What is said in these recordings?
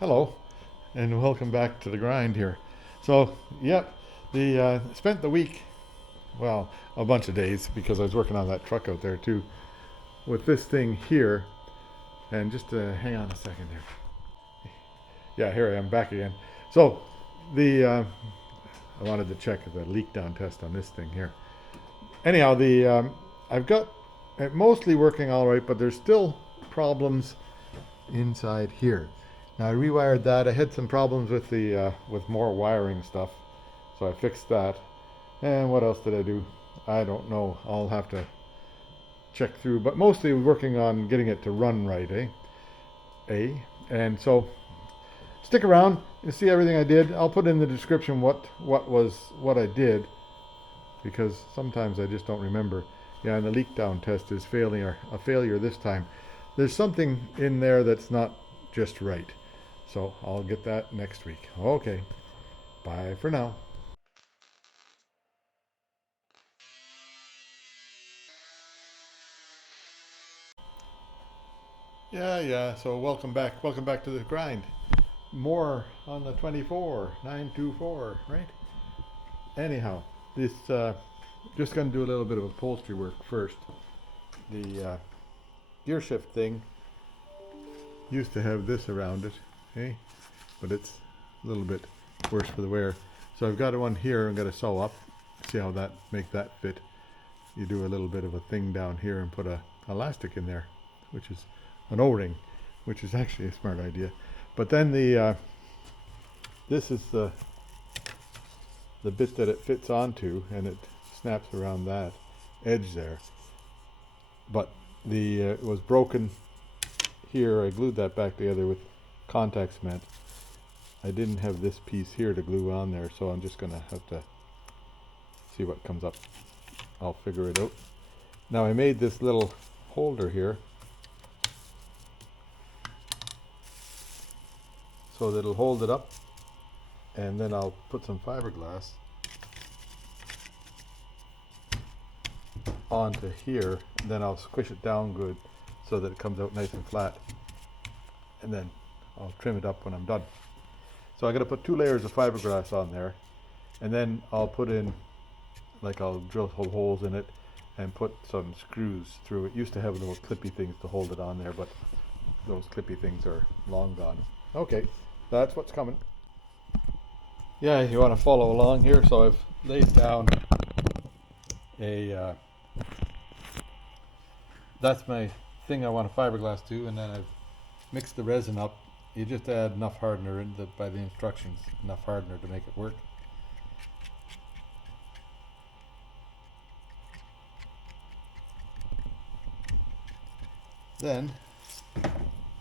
Hello, and welcome back to the grind here. So, yep, the spent the week, well, a bunch of days because I was working on that truck out there too, with this thing here. And just hang on a second here. Yeah, here I am back again. So, the I wanted to check the leak down test on this thing here. Anyhow, the I've got it mostly working all right, but there's still problems inside here. Now I rewired that. I had some problems with the with more wiring stuff, so I fixed that. And what else did I do? I don't know. I'll have to check through, but mostly working on getting it to run right, eh? And so stick around and see everything I did. I'll put in the description what I did because sometimes I just don't remember. Yeah, and the leak down test is a failure this time. There's something in there that's not just right. So I'll get that next week. Okay, bye for now. Yeah. So welcome back. Welcome back to the grind. More on the 24924, right? Anyhow, this just gonna do a little bit of upholstery work first. The gear shift thing used to have this around it, okay? But it's a little bit worse for the wear. So I've got one here I'm gonna sew up. See how that make that fit. You do a little bit of a thing down here and put a elastic in there, which is an O-ring, which is actually a smart idea. But then the this is the bit that it fits onto, and it snaps around that edge there. But the it was broken here. I glued that back together with contact cement. I didn't have this piece here to glue on there, so I'm just gonna have to see what comes up. I'll figure it out. Now I made this little holder here so that it'll hold it up, and then I'll put some fiberglass onto here, and then I'll squish it down good so that it comes out nice and flat, and then I'll trim it up when I'm done. So I'm going to put 2 layers of fiberglass on there, and then I'll put in, like, I'll drill some holes in it and put some screws through it. Used to have little clippy things to hold it on there, but those clippy things are long gone. Okay, that's what's coming. Yeah, you want to follow along here. So I've laid down a that's my thing I want to fiberglass to, and then I've mixed the resin up. You just add enough hardener by the instructions, enough hardener to make it work. Then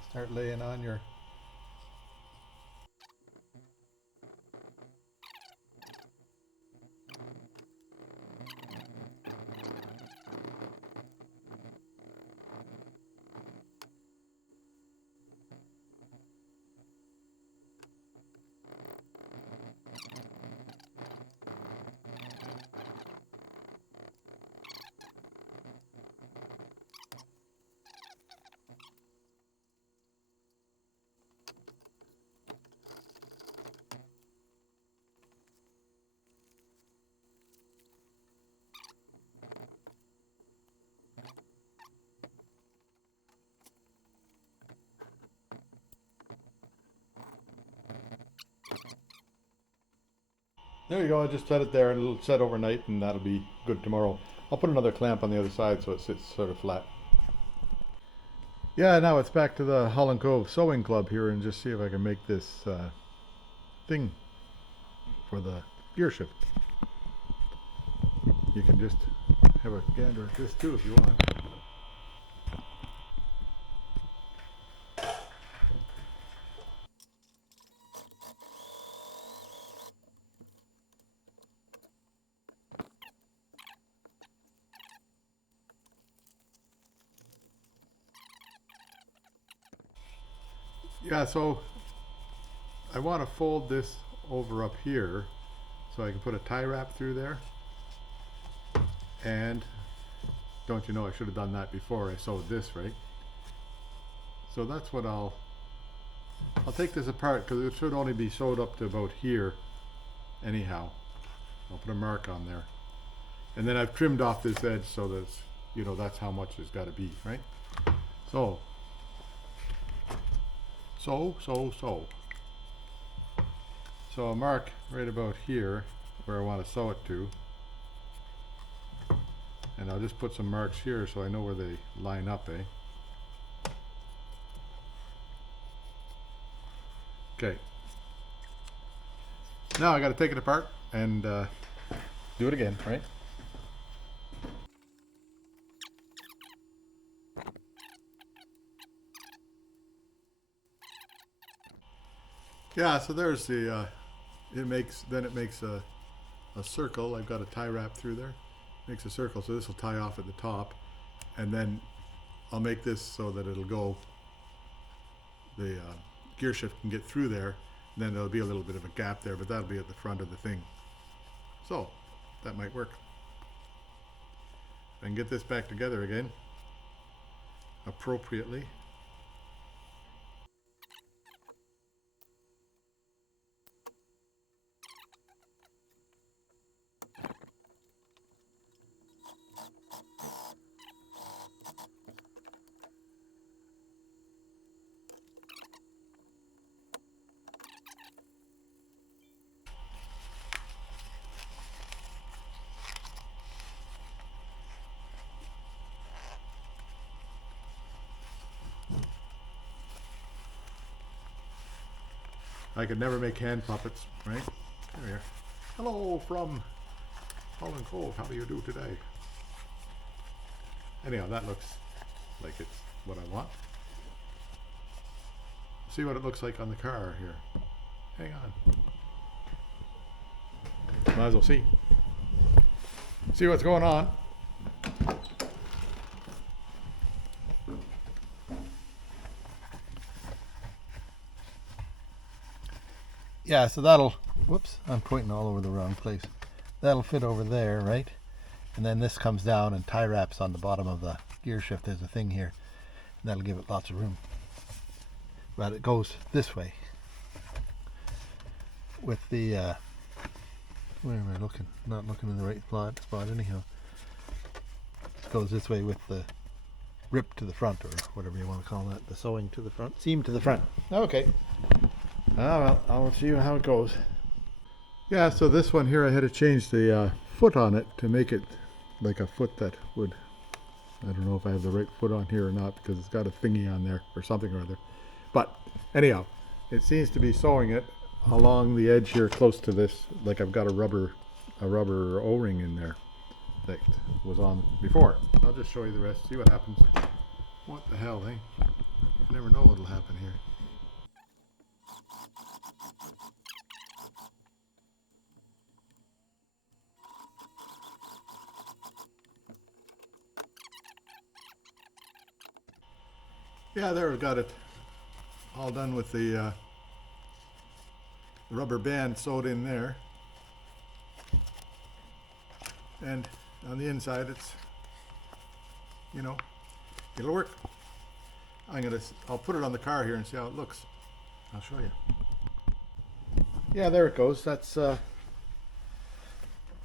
start laying on your There you go. I just set it there and it'll set overnight, and that'll be good tomorrow. I'll put another clamp on the other side so it sits sort of flat. Yeah, now it's back to the Holland Cove Sewing Club here and just see if I can make this thing for the gear shift. You can just have a gander at this too if you want. Yeah, so I want to fold this over up here so I can put a tie wrap through there. And don't you know, I should have done that before I sewed this, right? So that's what I'll I'll take this apart because it should only be sewed up to about here anyhow. I'll put a mark on there. And then I've trimmed off this edge so that, you know, that's how much it's got to be, right? So a mark right about here where I want to sew it to. And I'll just put some marks here so I know where they line up, eh? Okay. Now I got to take it apart and do it again, right? Yeah, so there's the, it makes a circle. I've got a tie wrap through there. Makes a circle, so this will tie off at the top. And then I'll make this so that it'll go, the gear shift can get through there. And then there'll be a little bit of a gap there, but that'll be at the front of the thing. So, that might work. I can get this back together again, appropriately. I could never make hand puppets, right? Here. Hello from Holland Cove. How do you do today? Anyhow, that looks like it's what I want. See what it looks like on the car here. Hang on. Might as well see. See what's going on. Yeah, so that'll, whoops, I'm pointing all over the wrong place. That'll fit over there, right? And then this comes down and tie wraps on the bottom of the gear shift. There's a thing here. And that'll give it lots of room. But it goes this way. With the, where am I looking? Not looking in the right spot anyhow. It goes this way with the rip to the front, or whatever you want to call that. The sewing to the front, seam to the front. Okay. Oh well, I'll see how it goes. Yeah, so this one here I had to change the foot on it to make it like a foot that would, I don't know if I have the right foot on here or not because it's got a thingy on there or something or other. But anyhow, it seems to be sewing it along the edge here close to this, like I've got a rubber O-ring in there that was on before. I'll just show you the rest, see what happens. What the hell, eh? You never know what'll happen here. Yeah, there we've got it all done with the rubber band sewed in there. And on the inside it's, you know, it'll work. I'll put it on the car here and see how it looks. I'll show you. Yeah, there it goes. That's, you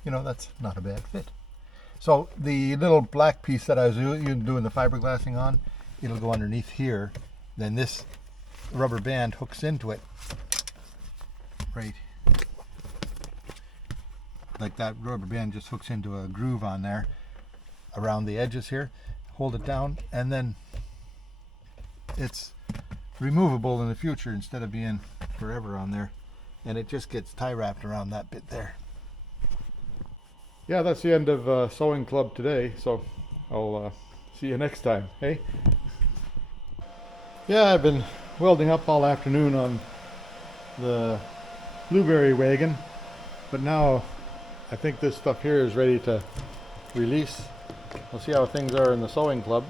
know, that's not a bad fit. So the little black piece that I was doing the fiberglassing on, it'll go underneath here. Then this rubber band hooks into it. Right. Like that rubber band just hooks into a groove on there around the edges here. Hold it down, and then it's removable in the future instead of being forever on there. And it just gets tie wrapped around that bit there. Yeah, that's the end of Sewing Club today. So I'll see you next time. Hey? Yeah, I've been welding up all afternoon on the blueberry wagon, but now I think this stuff here is ready to release. We'll see how things are in the Sewing Club.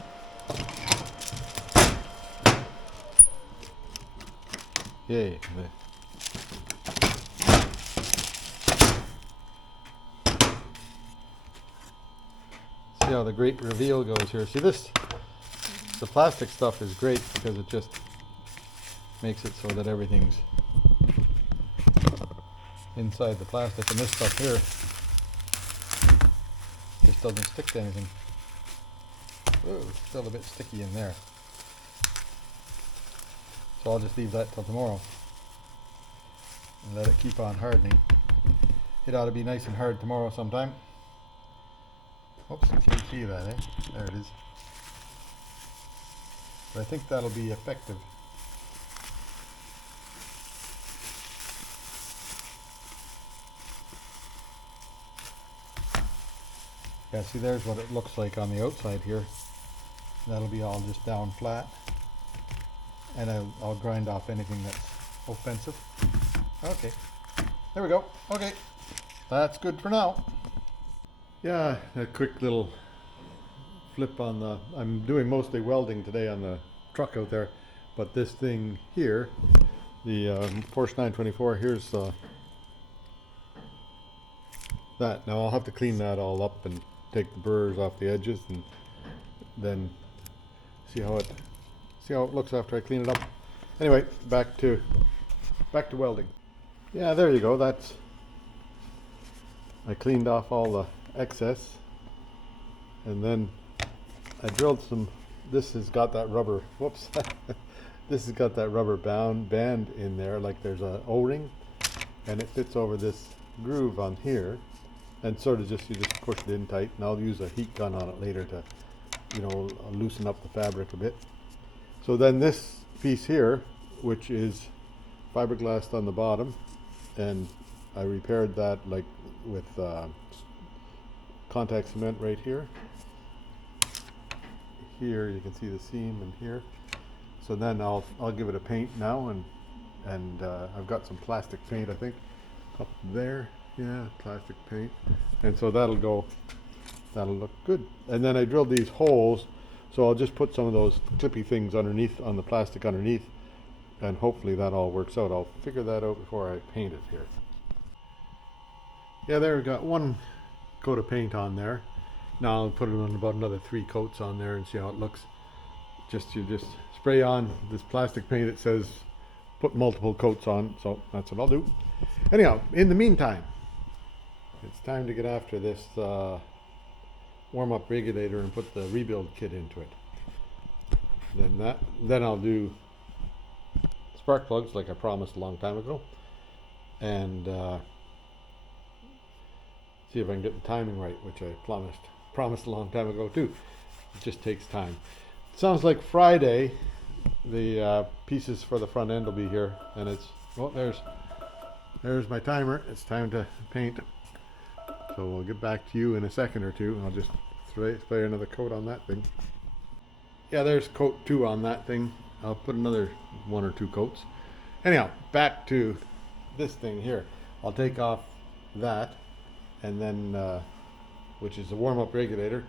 Yay. See how the great reveal goes here. See this? The plastic stuff is great because it just makes it so that everything's inside the plastic, and this stuff here just doesn't stick to anything. Ooh, still a bit sticky in there. So I'll just leave that till tomorrow and let it keep on hardening. It ought to be nice and hard tomorrow sometime. Oops, can you see that, eh? There it is. But I think that'll be effective. Yeah, see, there's what it looks like on the outside here. That'll be all just down flat. And I'll grind off anything that's offensive. Okay, there we go. Okay, that's good for now. Yeah, a quick little flip on the, I'm doing mostly welding today on the truck out there, but this thing here, the Porsche 924, here's that. Now I'll have to clean that all up and take the burrs off the edges and then see how it looks after I clean it up. Anyway, back to welding. Yeah, there you go. That's, I cleaned off all the excess, and then I drilled some. This has got that rubber. Whoops. This has got that rubber band in there, like there's a O-ring, and it fits over this groove on here, and sort of just you just push it in tight. And I'll use a heat gun on it later to, loosen up the fabric a bit. So then this piece here, which is fiberglass on the bottom, and I repaired that like with contact cement right here. Here you can see the seam in here. So then I'll give it a paint now, and I've got some plastic paint, I think, up there. Yeah, plastic paint, and so that'll look good. And then I drilled these holes, so I'll just put some of those clippy things underneath on the plastic underneath, and hopefully that all works out. I'll figure that out before I paint it here. Yeah, there we got one coat of paint on there. Now I'll put it on about another 3 coats on there and see how it looks. You just spray on this plastic paint. It says put multiple coats on, so that's what I'll do. Anyhow, in the meantime, it's time to get after this warm-up regulator and put the rebuild kit into it. Then I'll do spark plugs like I promised a long time ago, and see if I can get the timing right, which I promised a long time ago too. It just takes time. It sounds like Friday the pieces for the front end will be here, and it's, oh, there's my timer. It's time to paint. So we'll get back to you in a second or two. I'll just spray another coat on that thing. Yeah, there's coat 2 on that thing. I'll put another 1 or 2 coats. Anyhow, back to this thing here. I'll take off that, and then which is the warm-up regulator,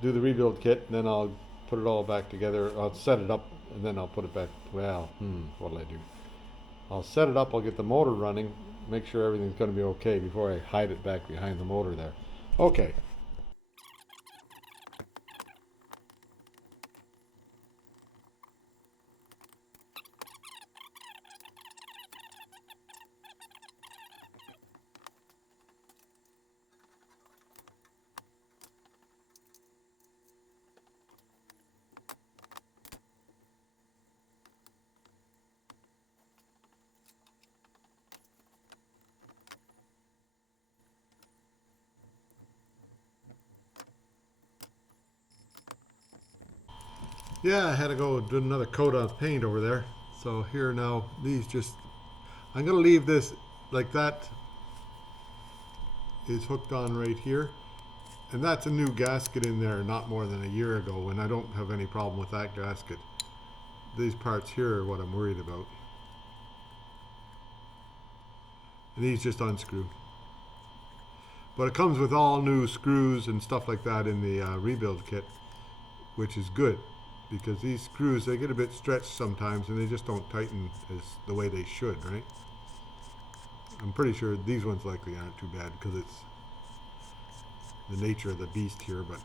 do the rebuild kit, and then I'll put it all back together. I'll set it up, and then I'll put it back. Well, what'll I do? I'll set it up, I'll get the motor running, make sure everything's going to be okay before I hide it back behind the motor there. Okay. Yeah, I had to go do another coat of paint over there. So here now, I'm going to leave this like that is hooked on right here. And that's a new gasket in there not more than a year ago, and I don't have any problem with that gasket. These parts here are what I'm worried about. And these just unscrew. But it comes with all new screws and stuff like that in the rebuild kit, which is good, because these screws, they get a bit stretched sometimes and they just don't tighten as the way they should, right? I'm pretty sure these ones likely aren't too bad because it's the nature of the beast here, but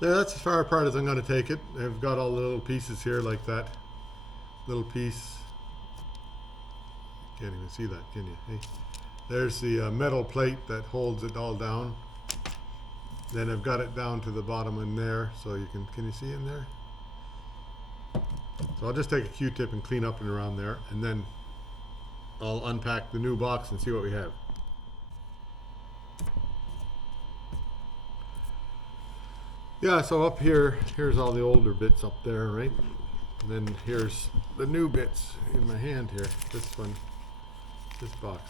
There, that's as far apart as I'm going to take it. I've got all the little pieces here like that. Little piece. Can't even see that, can you? Hey. There's the metal plate that holds it all down. Then I've got it down to the bottom in there, so you can you see in there? So I'll just take a Q-tip and clean up and around there, and then I'll unpack the new box and see what we have. Yeah, so up here, here's all the older bits up there, right? And then here's the new bits in my hand here. This one, this box.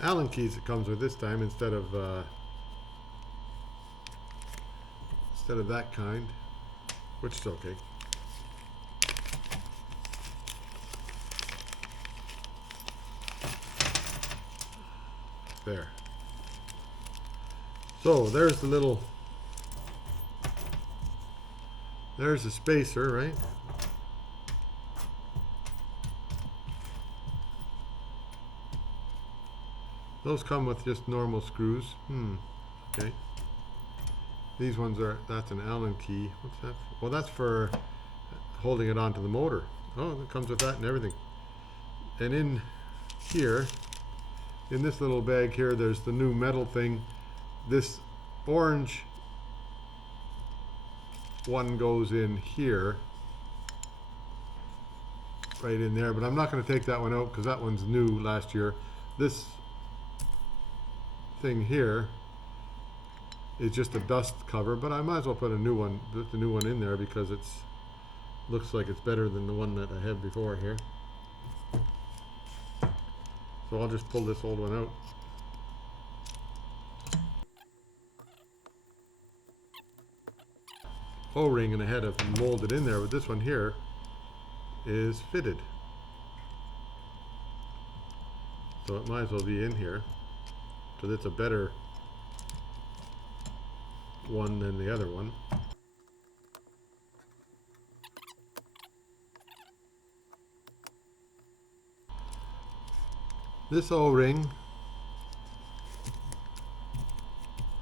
Allen keys it comes with this time instead of that kind, which is okay. There. So there's the little, there's the spacer, right? Those come with just normal screws. Okay. These ones are, that's an Allen key. What's that for? Well, that's for holding it onto the motor. Oh, it comes with that and everything. And in here, in this little bag here, there's the new metal thing. This orange one goes in here, right in there, but I'm not going to take that one out because that one's new last year. This thing here is just a dust cover, but I might as well put a new one, put the new one in there because it's looks like it's better than the one that I had before here. So I'll just pull this old one out. O-ring, and I had to mold it in there, but this one here is fitted. So it might as well be in here because it's a better one than the other one. This O-ring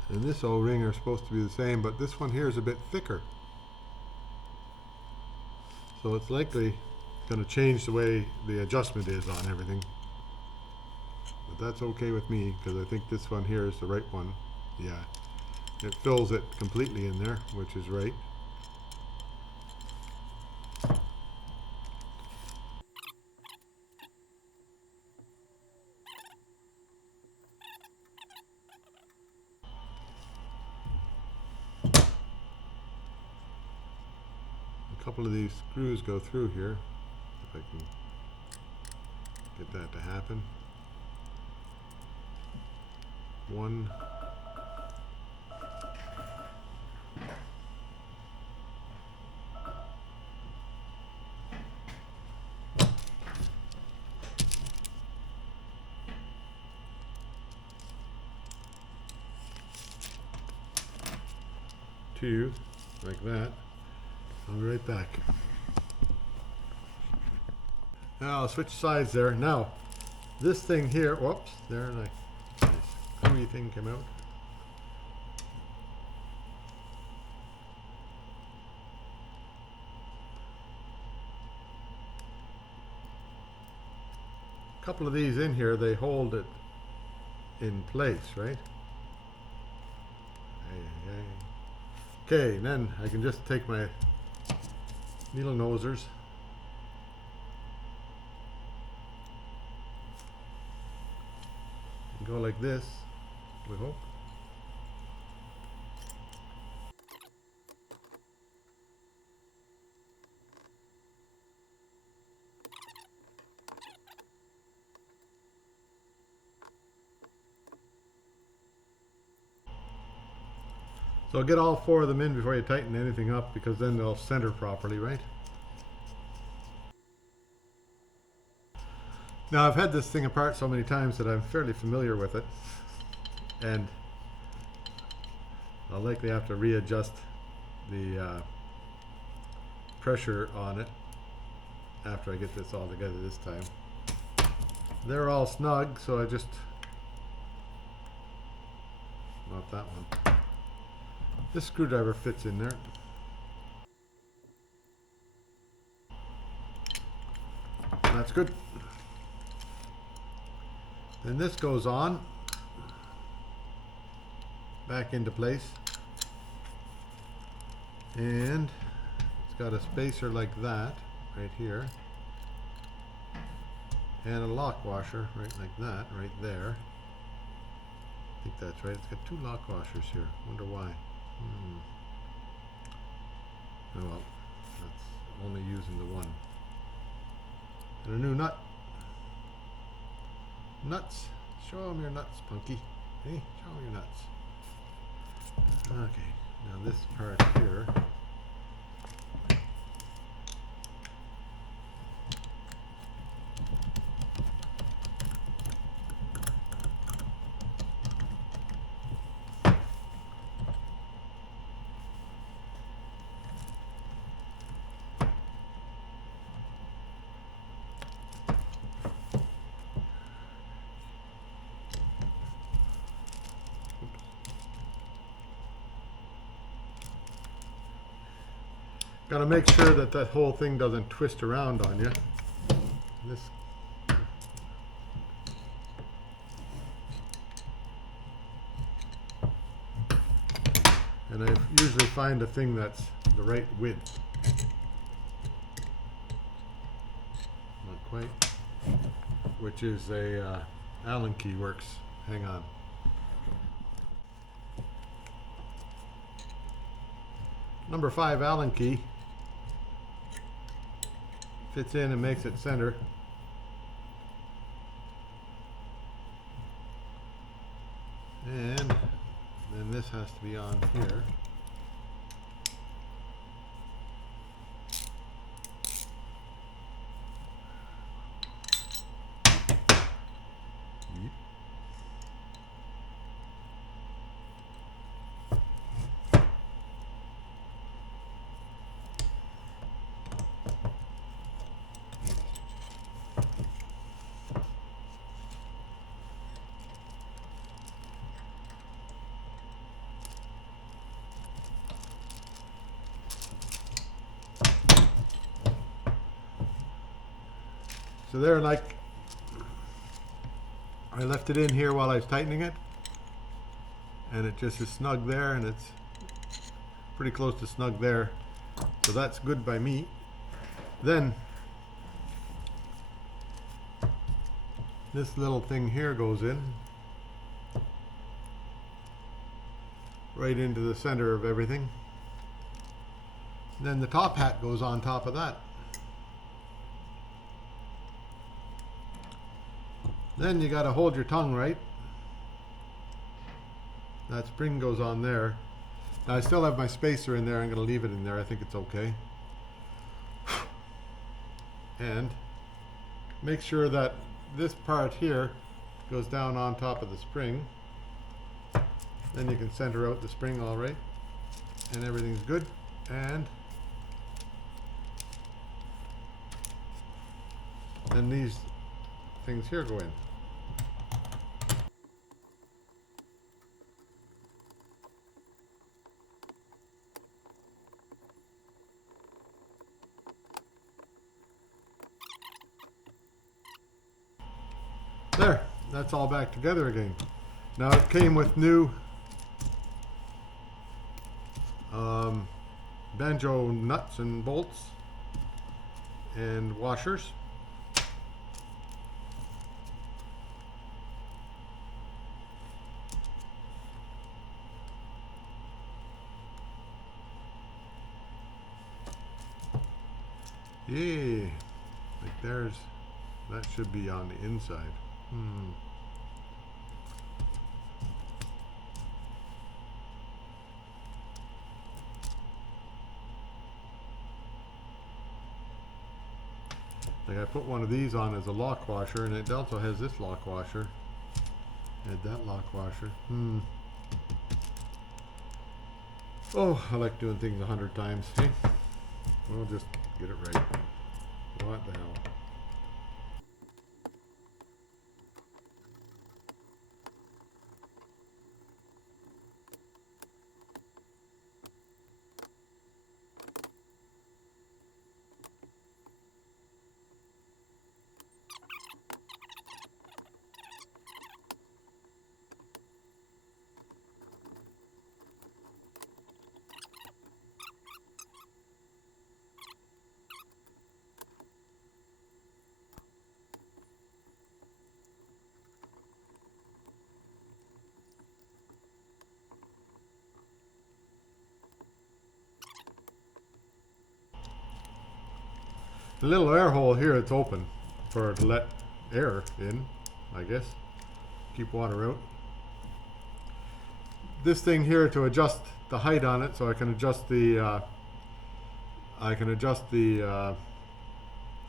and this O-ring are supposed to be the same, but this one here is a bit thicker. So it's likely going to change the way the adjustment is on everything. But that's okay with me because I think this one here is the right one. Yeah. It fills it completely in there, which is right. A couple of these screws go through here, if I can get that to happen. One. Two, like that. I'll be right back. Now I'll switch sides there. Now, this thing here, whoops, there, nice gooey thing came out. A couple of these in here, they hold it in place, right? Okay, and then I can just take my needle nosers and go like this, we hope. So I'll get all four of them in before you tighten anything up because then they'll center properly, right? Now I've had this thing apart so many times that I'm fairly familiar with it, and I'll likely have to readjust the pressure on it after I get this all together this time. They're all snug, so I just not that one. This screwdriver fits in there. That's good. Then this goes on back into place, and it's got a spacer like that right here, and a lock washer right like that right there. I think that's right. It's got two lock washers here. Wonder why. Oh well, that's only using the one. And a new nut. Nuts. Show them your nuts, Punky. Hey, show them your nuts. Okay, now this part here. Got to make sure that that whole thing doesn't twist around on you. This. And I usually find a thing that's the right width. Not quite. Which is a Allen key works. Hang on. Number 5 Allen key. Fits in and makes it center. And then this has to be on here. So there, like, I left it in here while I was tightening it, and it just is snug there, and it's pretty close to snug there, so that's good by me. Then this little thing here goes in right into the center of everything. And then the top hat goes on top of that. Then you got to hold your tongue right. That spring goes on there. Now I still have my spacer in there. I'm going to leave it in there. I think it's okay. And make sure that this part here goes down on top of the spring. Then you can center out the spring all right. And everything's good. And then these things here go in. There, that's all back together again. Now it came with new banjo nuts and bolts and washers. Yeah, like there's, that should be on the inside. Like I put one of these on as a lock washer, and it also has this lock washer. Add that lock washer. Oh, I like doing things 100 times. Hey, we'll just get it right. What the hell? The little air hole here, it's open for to let air in, I guess. Keep water out. This thing here to adjust the height on it, so I can adjust the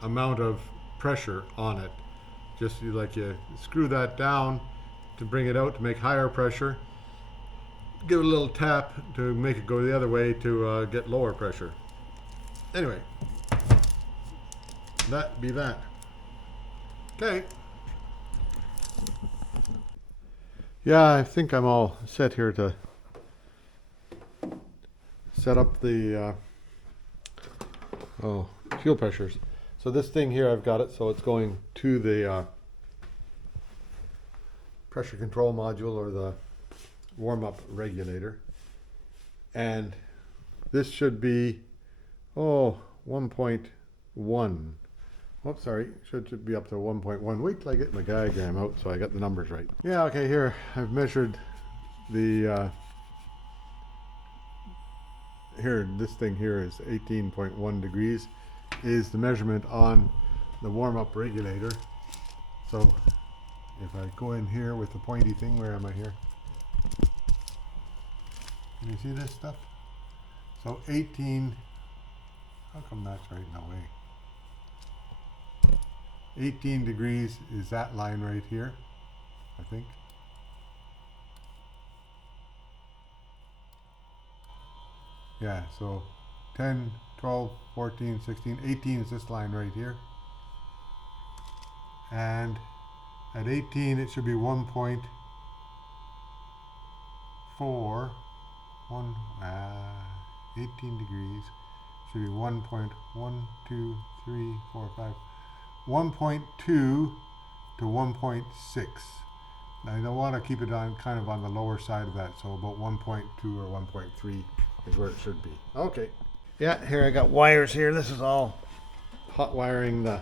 amount of pressure on it. Just you screw that down to bring it out to make higher pressure. Give it a little tap to make it go the other way to get lower pressure. Anyway, that be that. Okay. Yeah, I think I'm all set here to set up the fuel pressures. So this thing here, I've got it, so it's going to the pressure control module, or the warm-up regulator. And this should be 1.1. Oops, sorry, should be up to 1.1. Wait till I get my diagram out so I got the numbers right. Yeah, okay, here I've measured the here, this thing here is 18.1 degrees is the measurement on the warm-up regulator. So if I go in here with the pointy thing, where am I here? Can you see this stuff? So 18, how come that's right in a way? 18 degrees is that line right here, I think. Yeah, so 10, 12, 14, 16, 18 is this line right here. And at 18 it should be 1.4, 18 degrees, should be 1.1, 2, 3, 4, 5, 1.2 to 1.6. Now you don't want to keep it on kind of on the lower side of that, so about 1.2 or 1.3 is where it should be. Okay. Yeah, here I got wires here. This is all hot wire the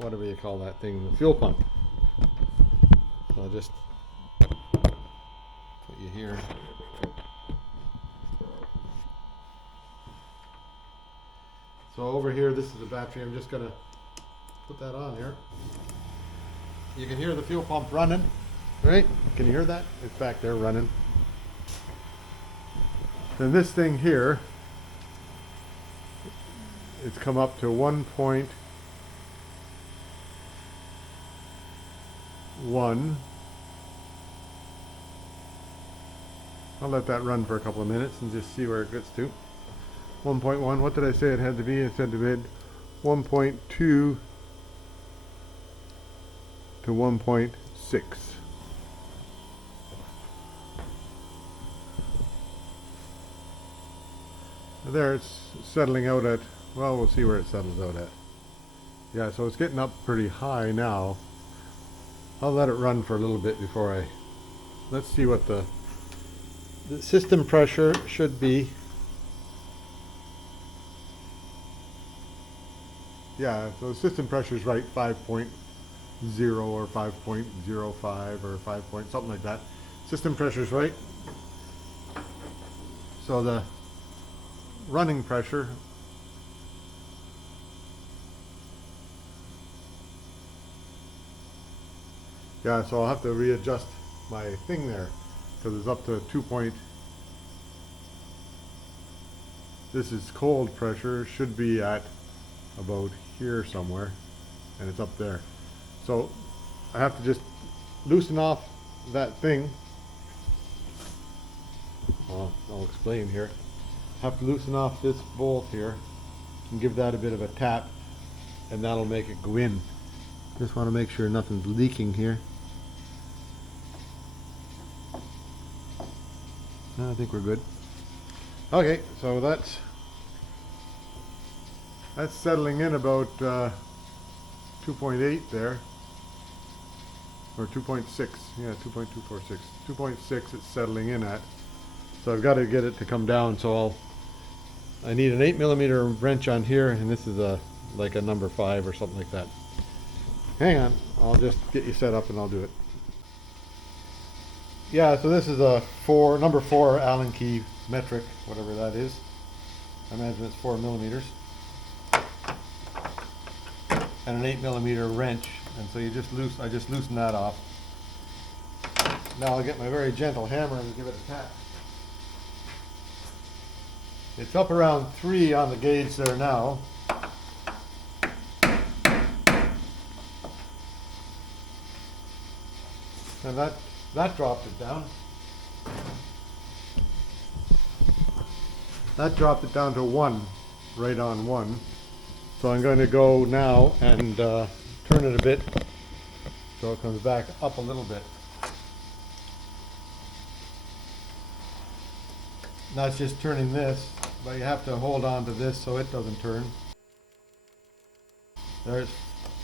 whatever you call that thing, the fuel pump. So I'll just put you here. So over here, this is the battery. I'm just gonna put that on here. You can hear the fuel pump running, right? Can you hear that? It's back there running. Then this thing here, it's come up to 1.1. I'll let that run for a couple of minutes and just see where it gets to. 1.1, what did I say it had to be? It said to be 1.2 to 1.6. There it's settling out at, well, we'll see where it settles out at. Yeah, so it's getting up pretty high now. I'll let it run for a little bit before let's see what the system pressure should be. Yeah, so the system pressure is right, 5.0 or 5.05 or 5 point, something like that. System pressure is right. So the running pressure, yeah, so I'll have to readjust my thing there because it's up to 2. This is cold pressure, should be at about here somewhere, and it's up there. So I have to just loosen off that thing. Well, I'll explain here. Have to loosen off this bolt here and give that a bit of a tap, and that'll make it go in. Just want to make sure nothing's leaking here. No, I think we're good. Okay, so that's settling in about 2.8 there, or 2.6. Yeah, 2.246. 2.6 it's settling in at. So I've got to get it to come down. So I need an 8mm wrench on here, and this is like a number 5 or something like that. Hang on, I'll just get you set up and I'll do it. Yeah, so this is a number 4 Allen key metric, whatever that is. I imagine it's 4 millimeters. And an 8 millimeter wrench. And so I just loosen that off. Now I'll get my very gentle hammer and give it a tap. It's up around 3 on the gauge there now. And that dropped it down. That dropped it down to 1, right on 1. So I'm going to go now and turn it a bit so it comes back up a little bit. That's just turning this, but you have to hold on to this so it doesn't turn. There's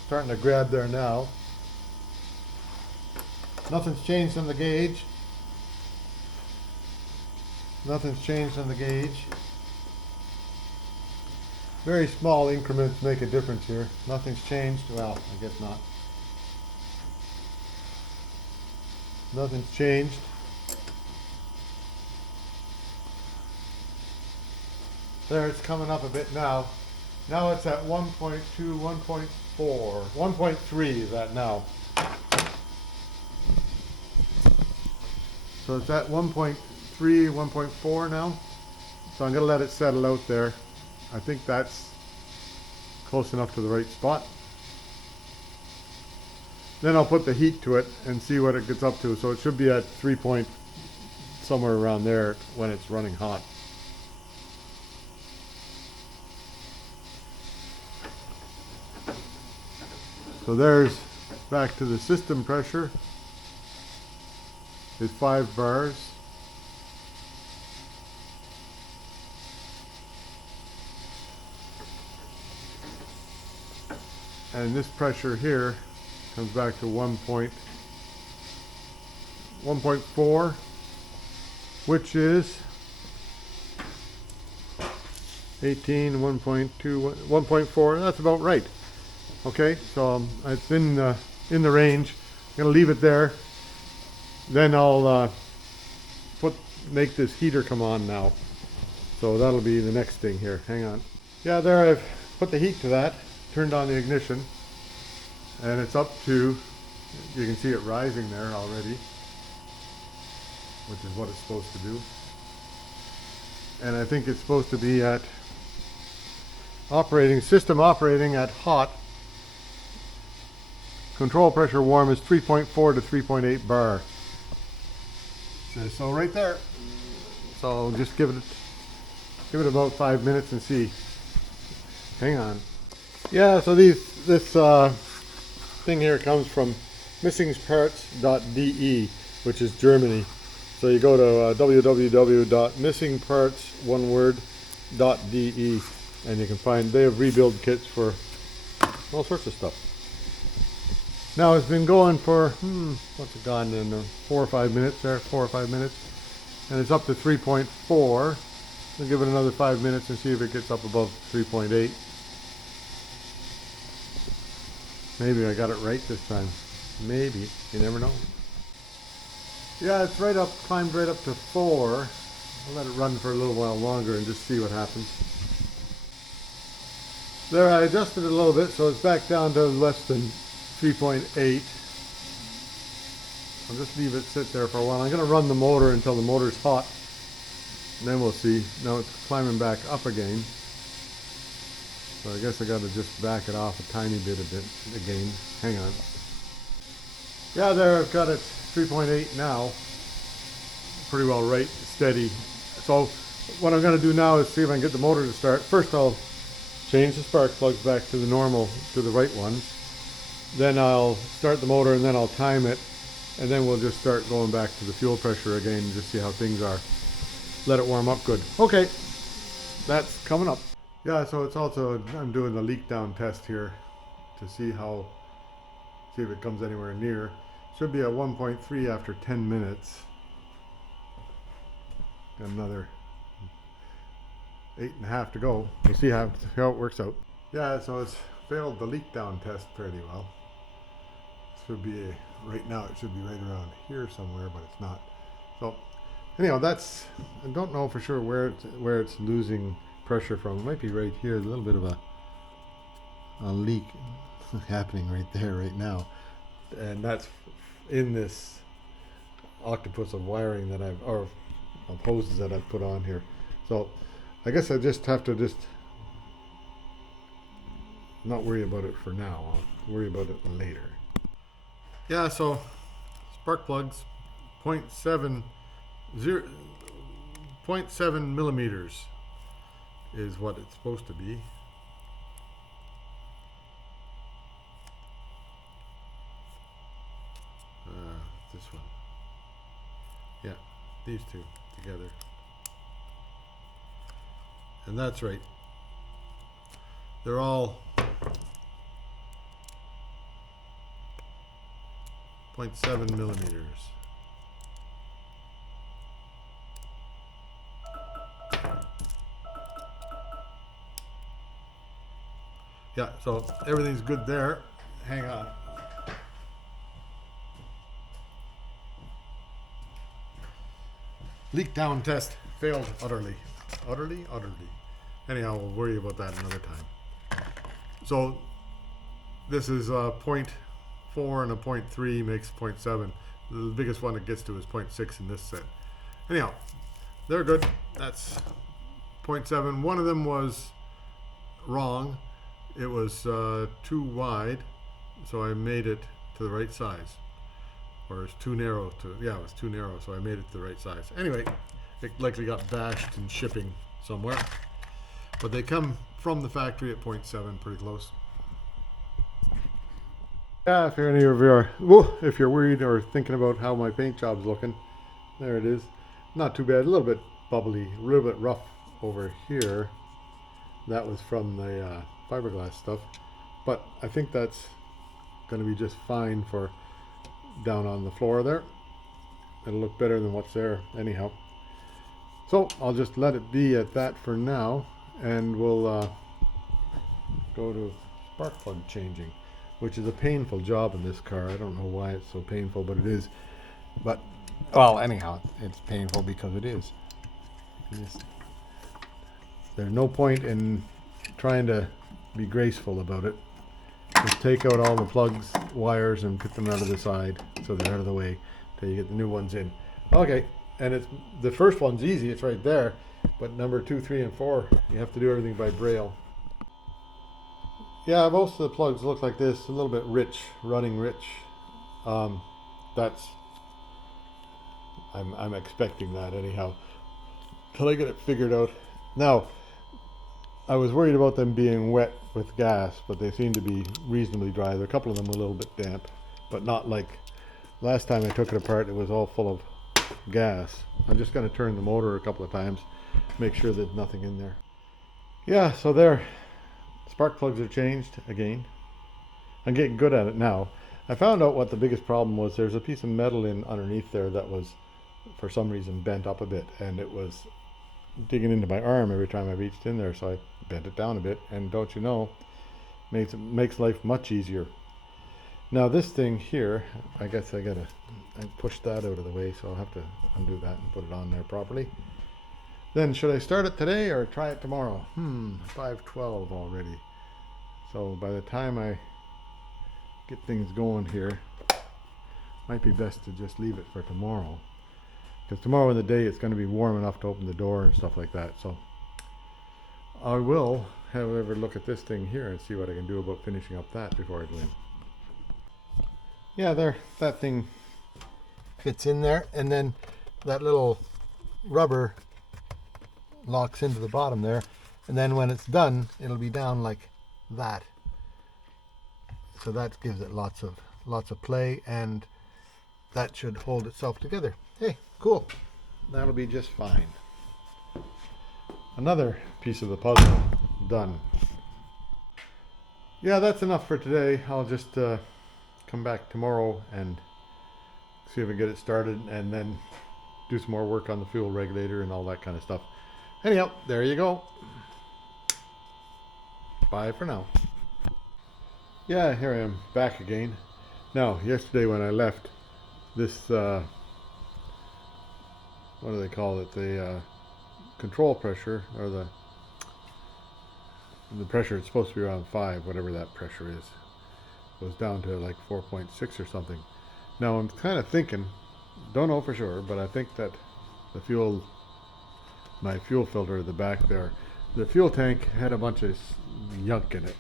starting to grab there now. Nothing's changed on the gauge. Nothing's changed on the gauge. Very small increments make a difference here. Nothing's changed. Well, I guess not. Nothing's changed. There, it's coming up a bit now. Now it's at 1.2, 1.4, 1.3 is that now. So it's at 1.3, 1.4 now. So I'm going to let it settle out there. I think that's close enough to the right spot. Then I'll put the heat to it and see what it gets up to. So it should be at 3 point somewhere around there when it's running hot. So there's back to the system pressure is 5 bars. And this pressure here comes back to 1.4, which is 18, 1.2, 1.4. That's about right. Okay, so it's in the range. I'm gonna leave it there. Then I'll make this heater come on now. So that'll be the next thing here. Hang on. Yeah, there I've put the heat to that. Turned on the ignition, and it's up to, you can see it rising there already, which is what it's supposed to do. And I think it's supposed to be at system operating at hot. Control pressure warm is 3.4 to 3.8 bar. So right there. So just give it about 5 minutes and see. Hang on. Yeah, so this thing here comes from missingsparts.de, which is Germany. So you go to www.missingparts.de, and you can find, they have rebuild kits for all sorts of stuff. Now it's been going for, what's it gone in 4 or 5 minutes there, 4 or 5 minutes. And it's up to 3.4. We'll give it another 5 minutes and see if it gets up above 3.8. Maybe I got it right this time. Maybe. You never know. Yeah, it's right up, climbed right up to 4. I'll let it run for a little while longer and just see what happens. There, I adjusted it a little bit, so it's back down to less than 3.8. I'll just leave it sit there for a while. I'm going to run the motor until the motor's hot. And then we'll see. Now it's climbing back up again. So I guess I got to just back it off a tiny bit again. Hang on. Yeah, there, I've got it 3.8 now. Pretty well right, steady. So what I'm going to do now is see if I can get the motor to start. First I'll change the spark plugs back to the normal, to the right ones. Then I'll start the motor and then I'll time it. And then we'll just start going back to the fuel pressure again and just see how things are. Let it warm up good. Okay, that's coming up. Yeah, so it's also, I'm doing the leak down test here to see if it comes anywhere near. Should be at 1.3 after 10 minutes. Got another 8.5 to go. We'll see how it works out. Yeah, so it's failed the leak down test fairly well. Should be right now it should be right around here somewhere, but it's not. So anyhow, I don't know for sure where it's losing pressure from, it might be right here, a little bit of a leak happening right there right now, and that's in this octopus of wiring that or of hoses that I've put on here. So I guess I just have to not worry about it for now. I'll worry about it later. Yeah, so spark plugs, 0.7 millimeters is what it's supposed to be. This one. Yeah, these two together. And that's right. They're all 0.7 millimeters. Yeah, so everything's good there. Hang on. Leak down test failed utterly. Utterly? Anyhow, we'll worry about that another time. So this is a 0.4 and a 0.3 makes 0.7. The biggest one it gets to is 0.6 in this set. Anyhow, they're good. That's 0.7. One of them was wrong. It was too wide, so I made it to the right size. Or it's too narrow it was too narrow, so I made it to the right size. Anyway, it likely got bashed in shipping somewhere. But they come from the factory at 0.7, pretty close. Yeah, if you're worried or thinking about how my paint job's looking, there it is. Not too bad, a little bit bubbly, a little bit rough over here. That was from the fiberglass stuff. But I think that's going to be just fine for down on the floor there. It'll look better than what's there anyhow. So I'll just let it be at that for now, and we'll go to spark plug changing, which is a painful job in this car. I don't know why it's so painful, but it is. But well, anyhow, it's painful because it is. There's no point in trying to be graceful about it. Just take out all the plugs, wires, and put them out of the side so they're out of the way till you get the new ones in. Okay, and it's the first one's easy, it's right there, but number 2, 3, and 4, you have to do everything by braille. Yeah, most of the plugs look like this, a little bit rich, running rich. I'm expecting that anyhow, till I get it figured out. Now, I was worried about them being wet with gas, but they seem to be reasonably dry. A couple of them were a little bit damp, but not like last time I took it apart. It was all full of gas. I'm just going to turn the motor a couple of times, make sure there's nothing in there. Yeah, so there. Spark plugs are changed again. I'm getting good at it now. I found out what the biggest problem was. There's a piece of metal in underneath there that was, for some reason, bent up a bit, and it was digging into my arm every time I reached in there, so I bent it down a bit, and don't you know, makes life much easier. Now this thing here, I guess I pushed that out of the way, so I'll have to undo that and put it on there properly. Then should I start it today or try it tomorrow? 5:12 already. So by the time I get things going here, might be best to just leave it for tomorrow. Because tomorrow in the day it's going to be warm enough to open the door and stuff like that. So I will, however, look at this thing here and see what I can do about finishing up that before I go in. Yeah, there, that thing fits in there, and then that little rubber locks into the bottom there, and then when it's done, it'll be down like that. So that gives it lots of play, and that should hold itself together. Hey, cool. That'll be just fine. Another piece of the puzzle done. Yeah, that's enough for today. I'll just come back tomorrow and see if I get it started, and then do some more work on the fuel regulator and all that kind of stuff. Anyhow, there you go. Bye for now. Yeah, here I am back again. Now, yesterday when I left, this what do they call it? The control pressure, or the the pressure, it's supposed to be around 5, whatever that pressure is. It was down to like 4.6 or something. Now I'm kind of thinking, don't know for sure, but I think that my fuel filter at the back there, the fuel tank had a bunch of junk in it,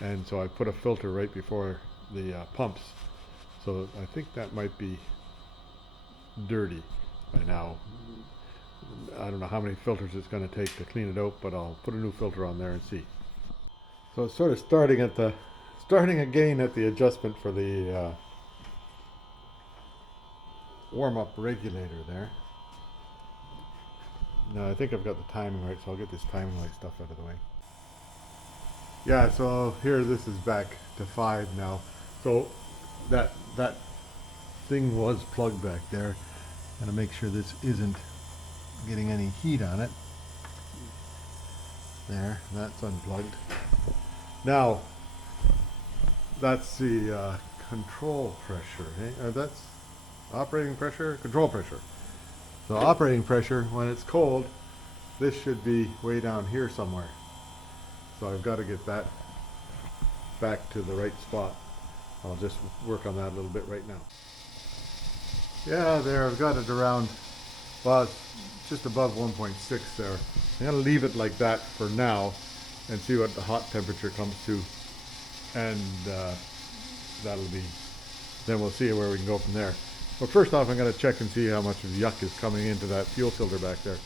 and so I put a filter right before the pumps. So I think that might be dirty by now. I don't know how many filters it's going to take to clean it out, but I'll put a new filter on there and see. So it's sort of starting again at the adjustment for the warm-up regulator there. Now I think I've got the timing right, so I'll get this timing light stuff out of the way. Yeah, so here this is back to 5 now. So that thing was plugged back there. Gotta make sure this isn't getting any heat on it. There, that's unplugged. Now, that's the control pressure. That's operating pressure, control pressure. So operating pressure, when it's cold, this should be way down here somewhere. So I've got to get that back to the right spot. I'll just work on that a little bit right now. Yeah, there, I've got it around, well, it's just above 1.6 there. I'm going to leave it like that for now and see what the hot temperature comes to. And that'll be, then we'll see where we can go from there. But first off, I'm going to check and see how much yuck is coming into that fuel filter back there.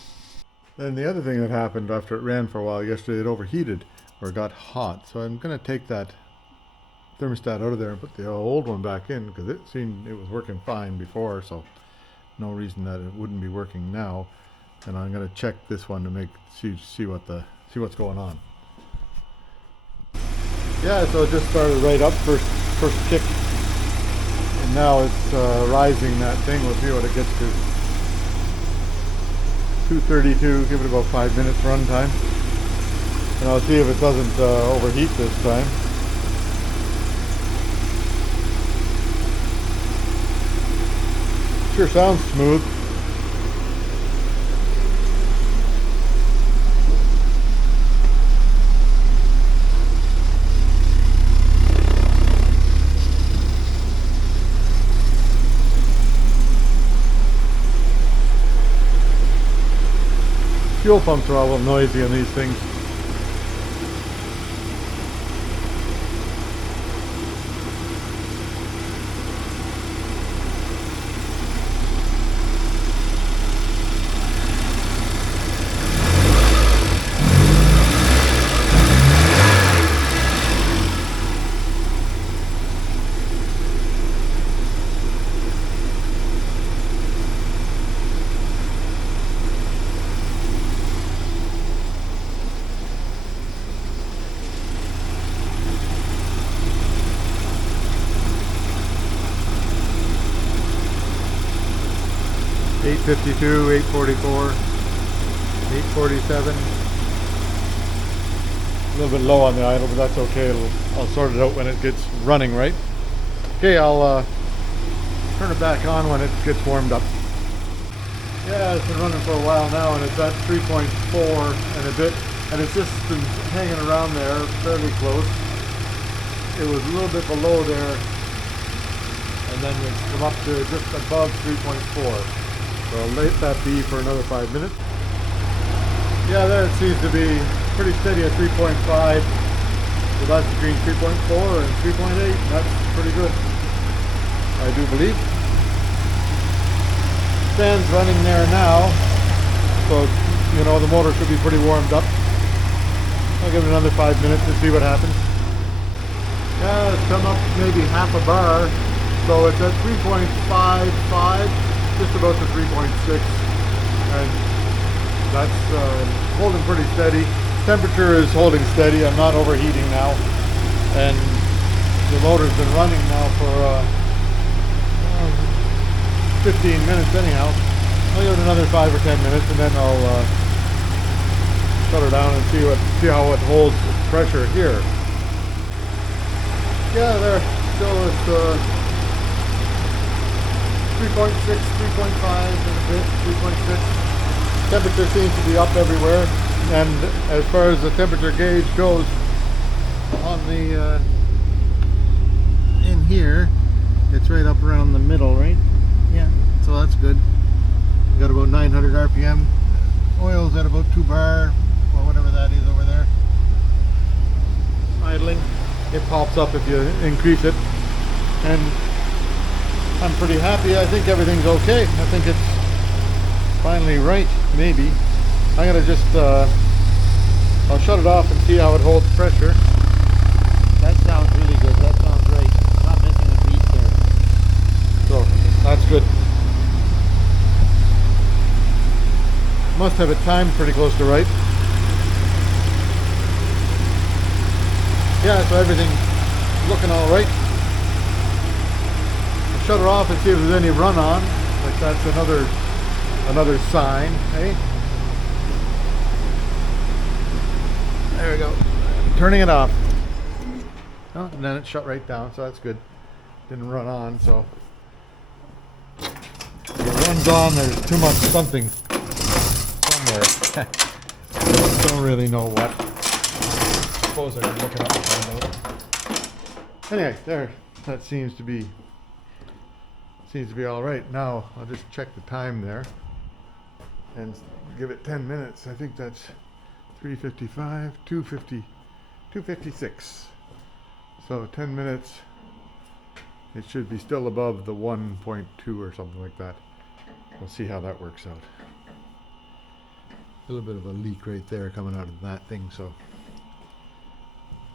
Then the other thing that happened after it ran for a while yesterday, it overheated or got hot. So I'm going to take that thermostat out of there and put the old one back in, because it seemed it was working fine before, so no reason that it wouldn't be working now. And I'm going to check this one to see what's going on. Yeah, so it just started right up, first kick. And now it's rising that thing. We'll see what it gets to. 232, give it about 5 minutes run time. And I'll see if it doesn't overheat this time. Sure sounds smooth. Fuel pumps are a little noisy on these things. $8.52, $8.44, $8.47. A little bit low on the idle, but that's okay. I'll sort it out when it gets running, right? Okay, I'll turn it back on when it gets warmed up. Yeah, it's been running for a while now, and it's at 3.4 and a bit, and it's just been hanging around there fairly close. It was a little bit below there, and then it's come up to just above 3.4. So I'll let that be for another 5 minutes. Yeah, there it seems to be pretty steady at 3.5. So that's between 3.4 and 3.8. That's pretty good, I do believe. Fan's running there now, so you know the motor should be pretty warmed up. I'll give it another 5 minutes to see what happens. Yeah, it's come up maybe half a bar, so it's at 3.55. Just about to 3.6, and that's holding pretty steady. Temperature is holding steady. I'm not overheating now, and the motor's been running now for 15 minutes anyhow. I'll give it another 5 or 10 minutes, and then I'll shut her down and see how it holds pressure here. Yeah, there still is 3.6, 3.5 and a bit, 3.6. Temperature seems to be up everywhere. And as far as the temperature gauge goes on the in here, it's right up around the middle, right? Yeah, so that's good. We got about 900 RPM. Oil's at about 2 bar, or whatever that is over there. Idling. It pops up if you increase it. And I'm pretty happy. I think everything's okay. I think it's finally right, maybe. I'm gonna just I'll shut it off and see how it holds pressure. That sounds really good. That sounds great. Not missing a beat there. So that's good. Must have it timed pretty close to right. Yeah, so everything's looking all right. I'll shut it off and see if there's any run on. Like that's another sign, hey? There we go. Turning it off. Oh, and then it shut right down, so that's good. Didn't run on, so if it runs on, there's too much something somewhere. Don't really know what. Suppose I can look it up and find out. Anyway, there. That seems to be all right. Now I'll just check the time there and give it 10 minutes. I think that's 3:55, 2:50, 2:56. So 10 minutes. It should be still above the 1.2 or something like that. We'll see how that works out. A little bit of a leak right there coming out of that thing, so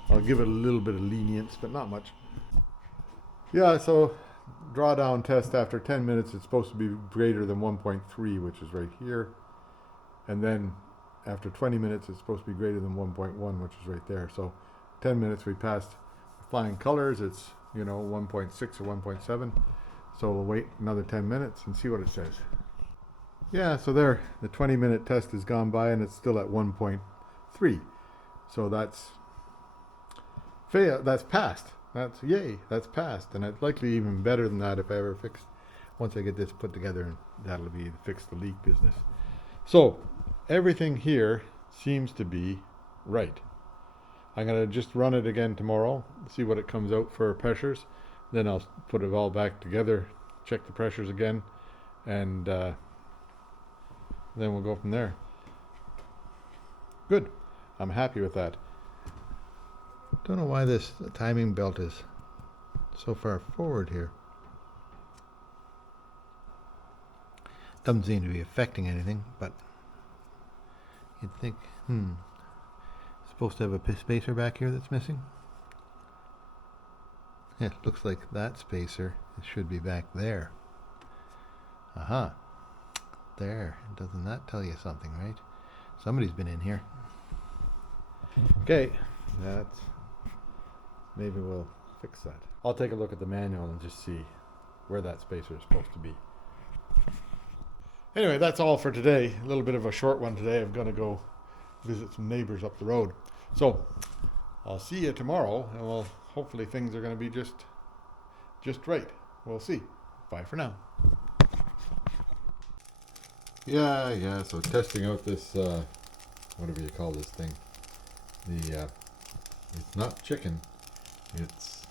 I'll give it a little bit of lenience, but not much. Yeah, so drawdown test after 10 minutes, it's supposed to be greater than 1.3, which is right here. And then after 20 minutes, it's supposed to be greater than 1.1, which is right there. So 10 minutes we passed flying colors. It's, 1.6 or 1.7. So we'll wait another 10 minutes and see what it says. Yeah, so there, the 20-minute test has gone by and it's still at 1.3. So that's passed. That's yay, that's passed. And it's likely even better than that if I ever once I get this put together, and that'll be fix the leak business. So everything here seems to be right. I'm going to just run it again tomorrow, see what it comes out for pressures. Then I'll put it all back together, check the pressures again, and then we'll go from there. Good. I'm happy with that. Don't know why this timing belt is so far forward here. Doesn't seem to be affecting anything, but you'd think, supposed to have a spacer back here that's missing. Yeah, it looks like that spacer, it should be back there. Aha. There. Doesn't that tell you something, right? Somebody's been in here. Okay. Maybe we'll fix that. I'll take a look at the manual and just see where that spacer is supposed to be. Anyway, that's all for today. A little bit of a short one today. I'm going to go visit some neighbors up the road. So I'll see you tomorrow, and hopefully things are going to be just right. We'll see. Bye for now. Yeah, so testing out this, whatever you call this thing. It's not chicken. It's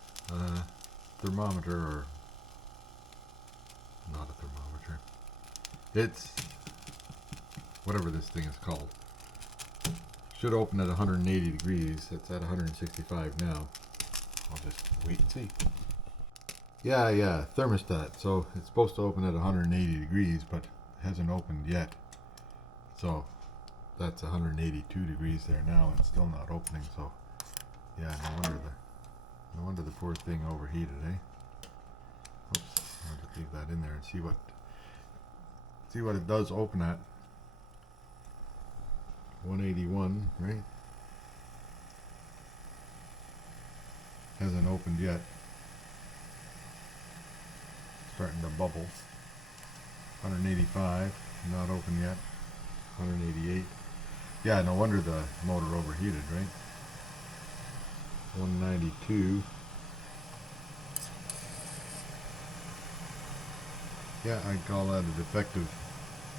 thermometer, or not a thermometer. It's whatever this thing is called. Should open at 180 degrees. It's at 165 now. I'll just wait and see. Yeah, thermostat. So it's supposed to open at 180 degrees, but it hasn't opened yet. So that's 182 degrees there now and still not opening. So yeah, no wonder the poor thing overheated, eh? Oops, I'll just leave that in there and see what it does open at. 181, right? Hasn't opened yet. Starting to bubble. 185, not open yet. 188. Yeah, no wonder the motor overheated, right? 192. Yeah, I'd call that a defective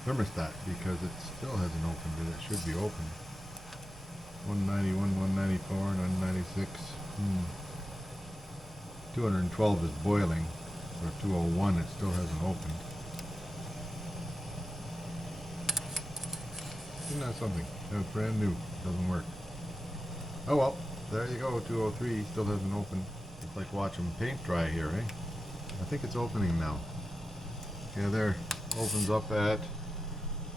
thermostat because it still hasn't opened, and it should be open. 191, 194, 196. 212 is boiling. For 201 it still hasn't opened. Isn't that something? That's brand new. Doesn't work. Oh well, there you go. 203 still hasn't opened. It's like watching paint dry here, eh? I think it's opening now. Yeah, there. Opens up at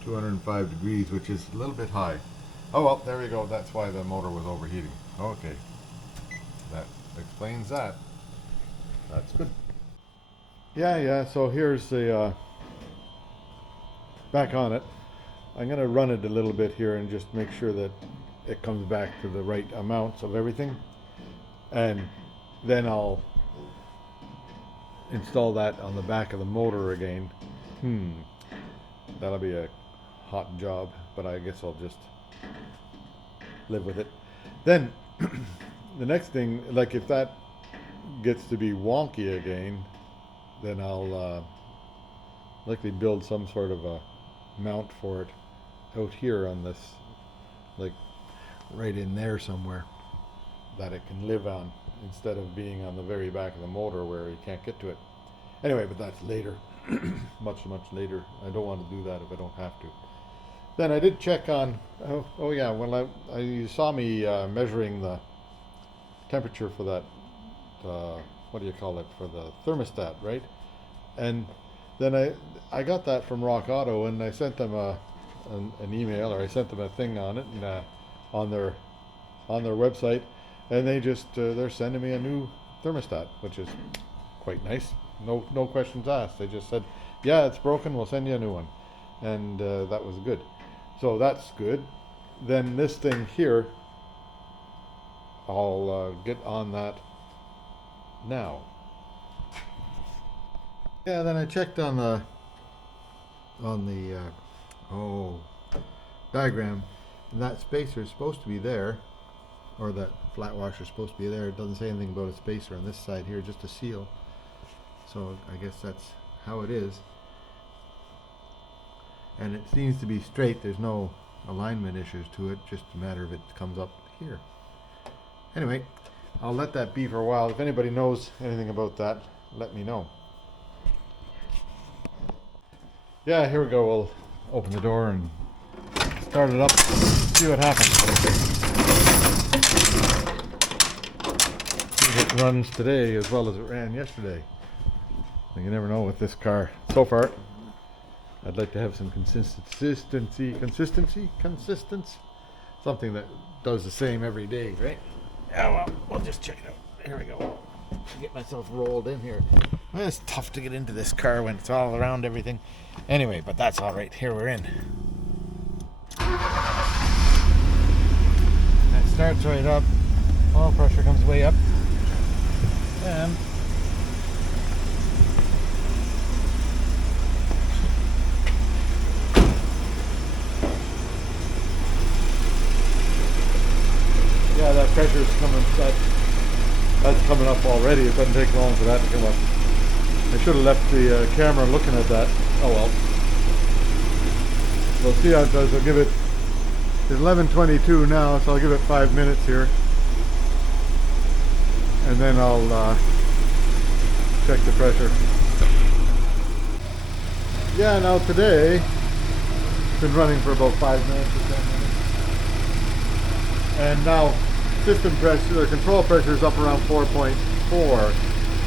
205 degrees, which is a little bit high. Oh well, there we go. That's why the motor was overheating. Okay. That explains that. That's good. Yeah, so here's the back on it. I'm going to run it a little bit here and just make sure that it comes back to the right amounts of everything. And then I'll install that on the back of the motor again. That'll be a hot job, but I guess I'll just live with it. Then the next thing, like if that gets to be wonky again, then I'll likely build some sort of a mount for it out here on this, like right in there somewhere, that it can live on instead of being on the very back of the motor where you can't get to it. Anyway, but that's later. much later. I don't want to do that if I don't have to. Then I did check on, oh yeah, when you saw me measuring the temperature for that, what do you call it, for the thermostat, right? And then I got that from Rock Auto, and I sent them an email, or I sent them a thing on it, and on their website, and they just they're sending me a new thermostat, which is quite nice. No questions asked. They just said, yeah, it's broken, we'll send you a new one. And that was good. So that's good. Then this thing here, I'll get on that now. Yeah, then I checked on the diagram, and that spacer is supposed to be there, or that flat washer is supposed to be there. It doesn't say anything about a spacer on this side here, just a seal. So I guess that's how it is. And it seems to be straight. There's no alignment issues to it, just a matter of it comes up here. Anyway, I'll let that be for a while. If anybody knows anything about that, let me know. Yeah, here we go. We'll open the door and start it up, see what happens. It runs today as well as it ran yesterday. You never know with this car. So far, I'd like to have some consistency, something that does the same every day, right? Yeah, well, we'll just check it out. Here we go. Get myself rolled in here. Well, it's tough to get into this car when it's all around everything. Anyway, but that's all right. Here we're in. That starts right up. Oil pressure comes way up. And yeah, that pressure's coming. That's coming up already. It doesn't take long for that to come up. I should have left the camera looking at that. Oh well. We'll see how it does. I'll give it. It's 11:22 now, so I'll give it 5 minutes here, and then I'll check the pressure. Yeah, now today it's been running for about 5 minutes or 10 minutes, and now system pressure, the control pressure is up around 4.4.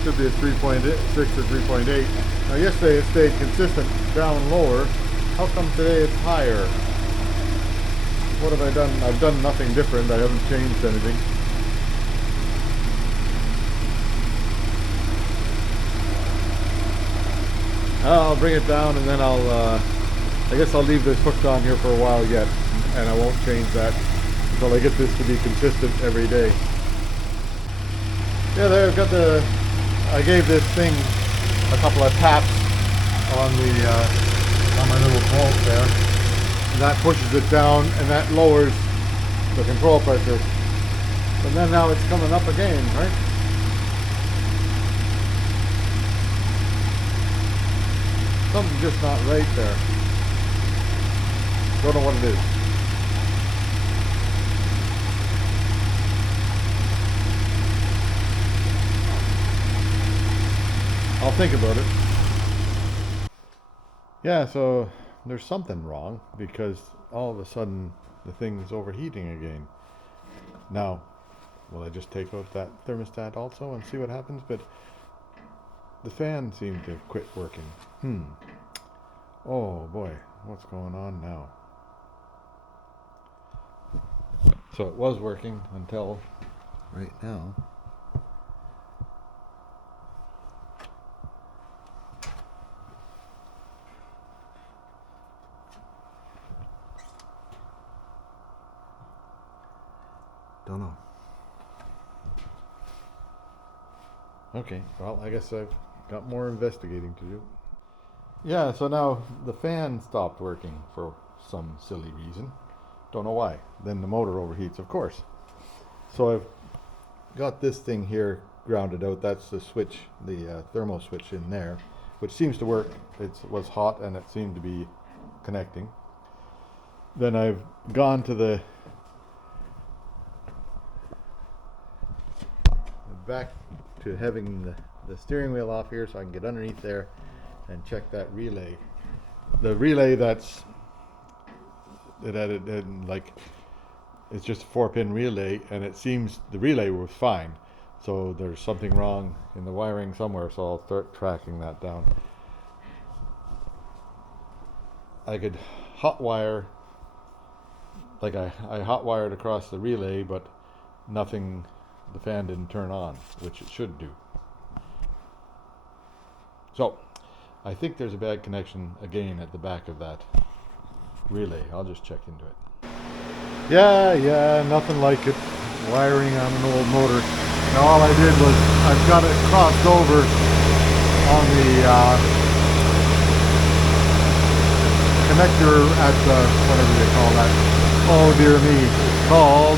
Should be at 3.6 or 3.8. Now yesterday it stayed consistent, down lower. How come today it's higher? What have I done? I've done nothing different. I haven't changed anything. I'll bring it down, and then I guess I'll leave this hooked on here for a while yet, and I won't change that until I get this to be consistent every day. Yeah, there I've got I gave this thing a couple of taps on my little bolt there. And that pushes it down, and that lowers the control pressure. But then now it's coming up again, right? Something's just not right there. Don't know what it is. think about it. Yeah, so there's something wrong because all of a sudden the thing's overheating again. Now, will I just take out that thermostat also and see what happens? But the fan seemed to quit working. Oh boy, what's going on now? So it was working until right now. Don't know. Okay, well, I guess I've got more investigating to do. Yeah, so now the fan stopped working for some silly reason. Don't know why. Then the motor overheats, of course. So I've got this thing here grounded out. That's the switch, the thermal switch in there, which seems to work. It was hot and it seemed to be connecting. Then I've gone to the back to having the steering wheel off here so I can get underneath there and check that relay. The relay that's like it's just a 4-pin relay, and it seems the relay was fine. So there's something wrong in the wiring somewhere, so I'll start tracking that down. I could hot wire, like I hot wired across the relay, but nothing, the fan didn't turn on, which it should do. So I think there's a bad connection again at the back of that relay. I'll just check into it. Yeah, nothing like it. Wiring on an old motor. Now all I did was I've got it crossed over on the connector at the, whatever they call that. Oh dear me, it's called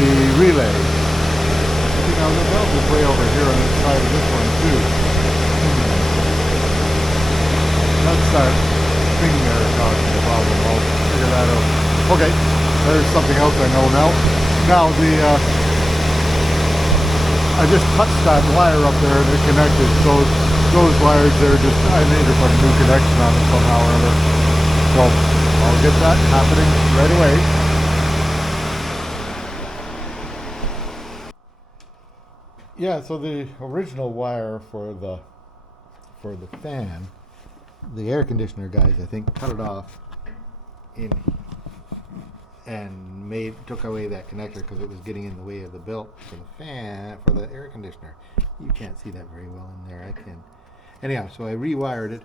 the relay. See, now the valve is way over here on the side of this one too. That's that thing there causing the problem. I'll figure that out. Okay, there's something else I know now. Now I just touched that wire up there and it connected. So those wires there, I need to put a new connection on it somehow or other. So I'll get that happening right away. Yeah, so the original wire for the fan, the air conditioner guys, I think, cut it off and took away that connector because it was getting in the way of the belt for the fan, for the air conditioner. You can't see that very well in there. I can. Anyhow, so I rewired it.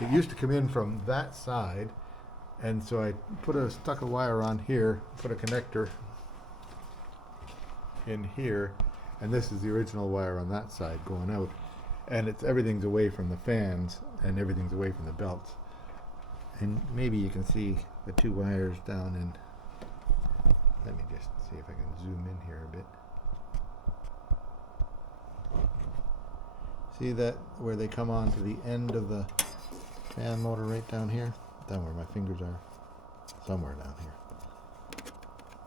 It used to come in from that side, and so I stuck a wire on here, put a connector in here, and this is the original wire on that side going out. And everything's away from the fans and everything's away from the belts. And maybe you can see the two wires down in. Let me just see if I can zoom in here a bit. See that where they come on to the end of the fan motor right down here? Down where my fingers are. Somewhere down here.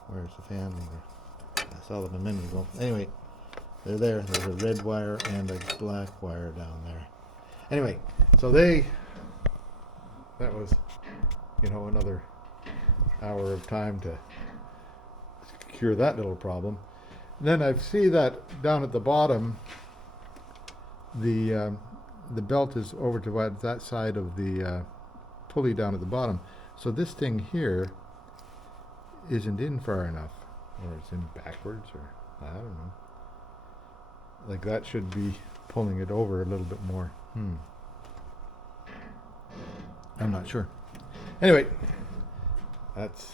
Where's the fan motor? I saw them a minute ago. Anyway, they're there. There's a red wire and a black wire down there. Anyway, so that was, another hour of time to cure that little problem. Then I see that down at the bottom, the belt is over to that side of the pulley down at the bottom. So this thing here isn't in far enough, or it's in backwards, or I don't know. Like that should be pulling it over a little bit more. I'm not sure. Anyway, that's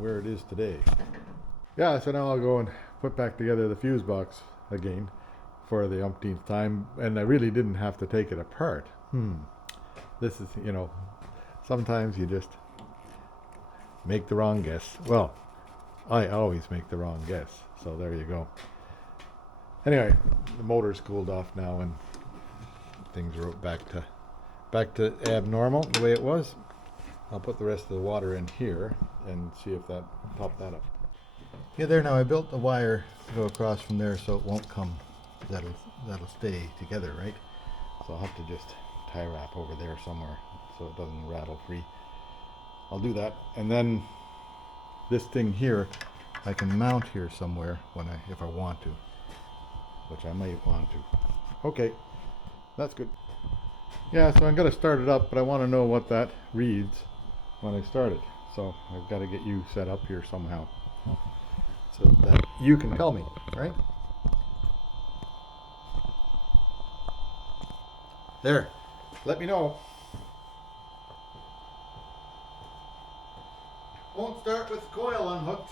where it is today. Yeah, so now I'll go and put back together the fuse box again for the umpteenth time, and I really didn't have to take it apart. This is, sometimes you just make the wrong guess. Well, I always make the wrong guess, so there you go. Anyway, the motor's cooled off now and things are back to abnormal the way it was. I'll put the rest of the water in here and see if that popped that up. Yeah, there now I built the wire to go across from there so it won't come, that'll stay together, right? So I'll have to just tie wrap over there somewhere so it doesn't rattle free. I'll do that. And then this thing here I can mount here somewhere if I want to, which I might want to. Okay, that's good. Yeah, so I'm going to start it up, but I want to know what that reads when I start it. So I've got to get you set up here somehow so that you can tell me, right? There, let me know. Won't start with coil unhooked.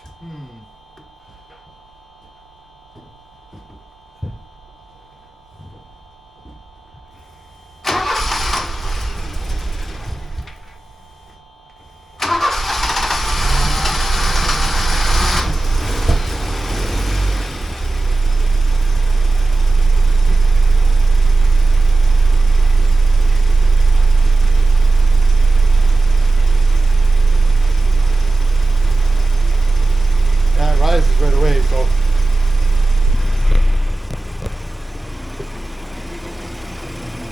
Yeah, it rises right away, so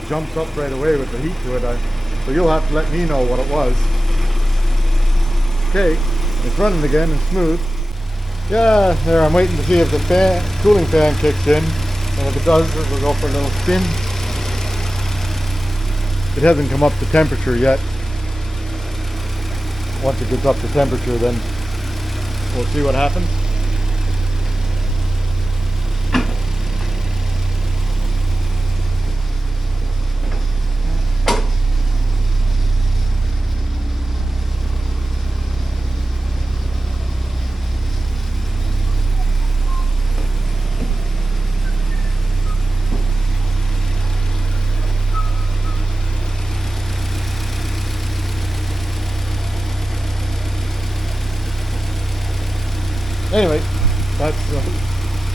jumps up right away with the heat to it. So you'll have to let me know what it was. Okay, it's running again and smooth. Yeah, there, I'm waiting to see if the cooling fan kicks in, and if it does, we'll go for a little spin. It hasn't come up to temperature yet. Once it gets up to temperature, then we'll see what happens. Anyway, that's,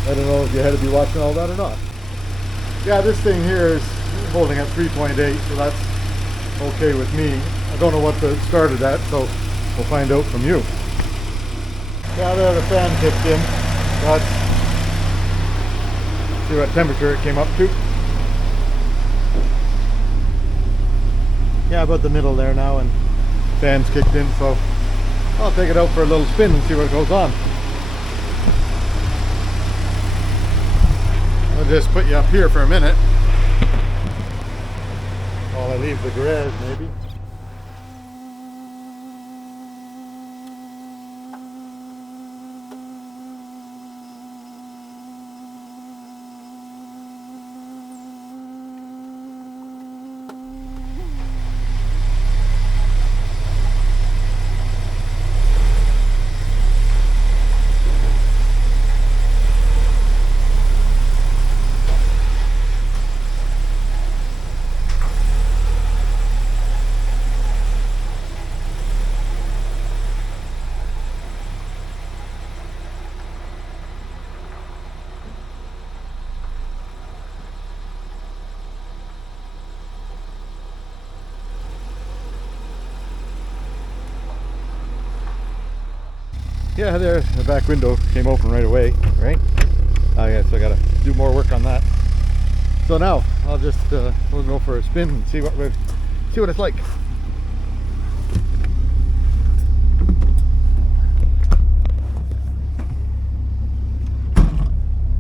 I don't know if you had to be watching all that or not. Yeah, this thing here is holding at 3.8, so that's okay with me. I don't know what it started at, so we'll find out from you. Yeah, there the fan kicked in. Let's see what temperature it came up to. Yeah, about the middle there now, and fan's kicked in, so I'll take it out for a little spin and see what goes on. I'll just put you up here for a minute while I leave the garage, maybe. Yeah, there, the back window came open right away, right? Oh yeah, so I gotta do more work on that. So now, I'll just, we'll go for a spin and see what it's like.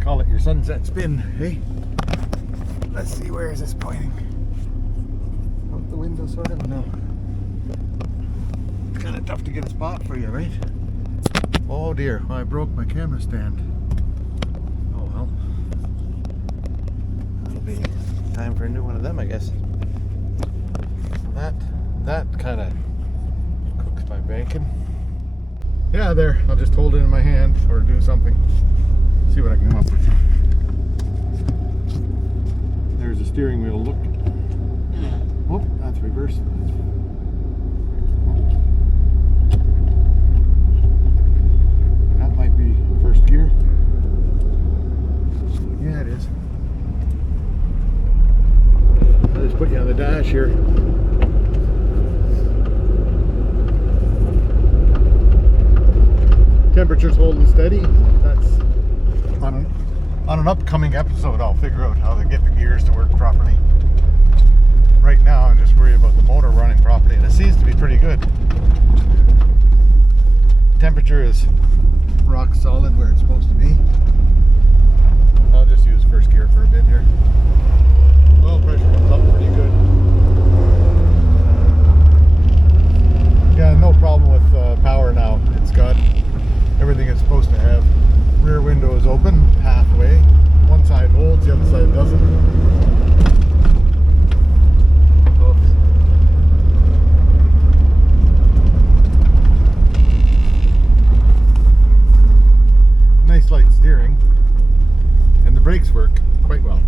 Call it your sunset spin, hey? Let's see, where is this pointing? Out the window, sort of? No. It's kind of tough to get a spot for you, right? Oh dear, I broke my camera stand. Oh well. That'll be time for a new one of them, I guess. That kind of cooks my bacon. Yeah, there. I'll just hold it in my hand or do something. See what I can come up with. There's the steering wheel. Look. Whoop, that's reversed. That might be first gear. Yeah, it is. I'll just put you on the dash here. Temperature's holding steady. That's on an upcoming episode. I'll figure out how to get the gears to work properly. right now and just worry about the motor running properly, and it seems to be pretty good. Temperature is rock solid where it's supposed to be. I'll just use first gear for a bit here. Oil pressure comes up pretty good. Yeah, no problem with power now. It's got everything it's supposed to have. Rear window is open halfway. One side holds, the other side doesn't. Oops. Nice light steering, and the brakes work quite well.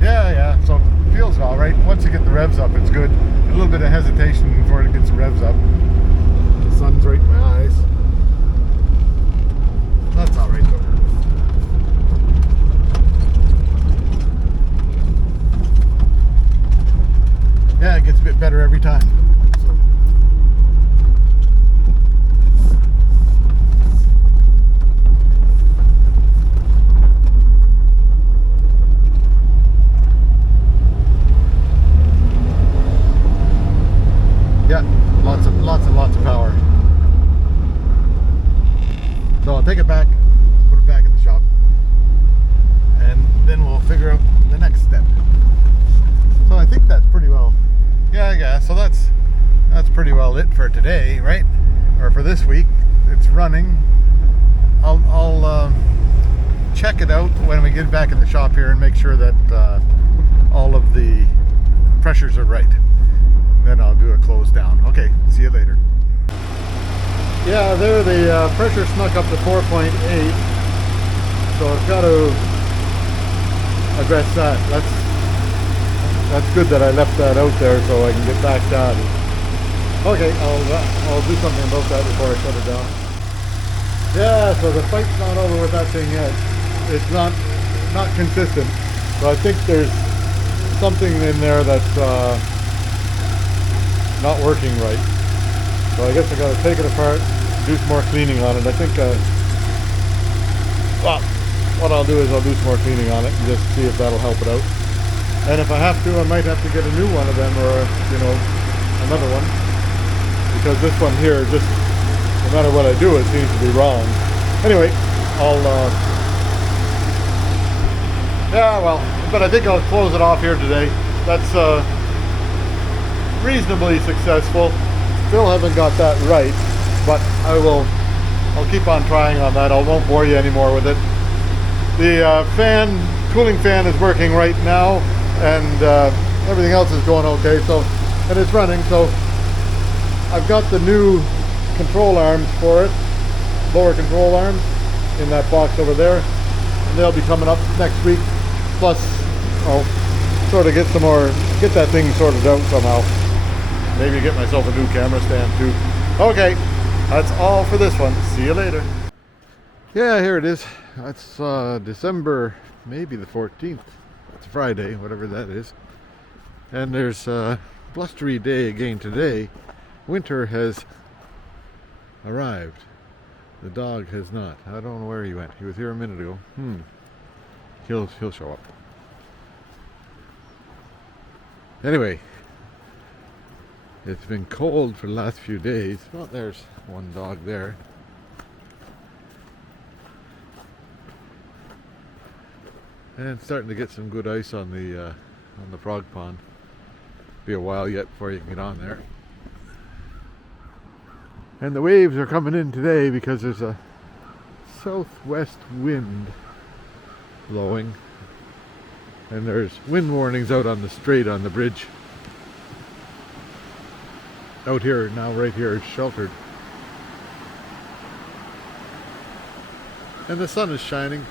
Yeah, so it feels all right. Once you get the revs up, it's good. A little bit of hesitation before it gets the revs up. The sun's right in my eyes. That's all right though. Yeah, it gets a bit better every time. So. Yeah, lots of power. So I'll take it back, put it back in the shop, and then we'll figure out the next step. So I think that's pretty well. Yeah. So that's pretty well it for today, right? Or for this week. It's running. I'll check it out when we get back in the shop here and make sure that all of the pressures are right. Then I'll do a close down. Okay, see you later. Yeah, there the pressure snuck up to 4.8. So I've got to address that. That's good that I left that out there so I can get back down. Okay, I'll do something about that before I shut it down. Yeah, so the fight's not over with that thing yet. It's not consistent. So I think there's something in there that's not working right. So I guess I gotta take it apart, do some more cleaning on it. I think well, what I'll do is I'll do some more cleaning on it and just see if that'll help it out. And if I have to, I might have to get a new one of them, or another one, because this one here, just no matter what I do, it seems to be wrong. Anyway, but I think I'll close it off here today. That's reasonably successful. Still haven't got that right, but I'll keep on trying on that. I won't bore you anymore with it. The cooling fan is working right now, and everything else is going okay. So, and it's running. So I've got the new control arms for it, lower control arms, in that box over there, and they'll be coming up next week. Plus, I'll sort of get that thing sorted out somehow. Maybe get myself a new camera stand too. Okay, that's all for this one. See you later. Yeah, here it is. That's December, maybe the 14th. It's Friday, whatever that is. And there's a blustery day again today. Winter has arrived. The dog has not. I don't know where he went. He was here a minute ago. He'll show up. Anyway, it's been cold for the last few days. Well, there's one dog there. And it's starting to get some good ice on the frog pond. Be a while yet before you can get on there. And the waves are coming in today because there's a southwest wind blowing. And there's wind warnings out on the strait on the bridge. Out here now, right here, it's sheltered. And the sun is shining.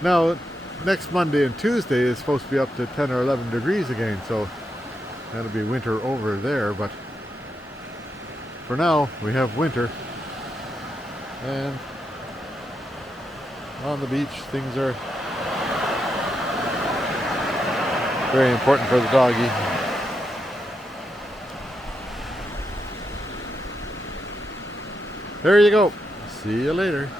Now, next Monday and Tuesday is supposed to be up to 10 or 11 degrees again, so that'll be winter over there, but for now, we have winter. And on the beach, things are very important for the doggy. There you go. See you later.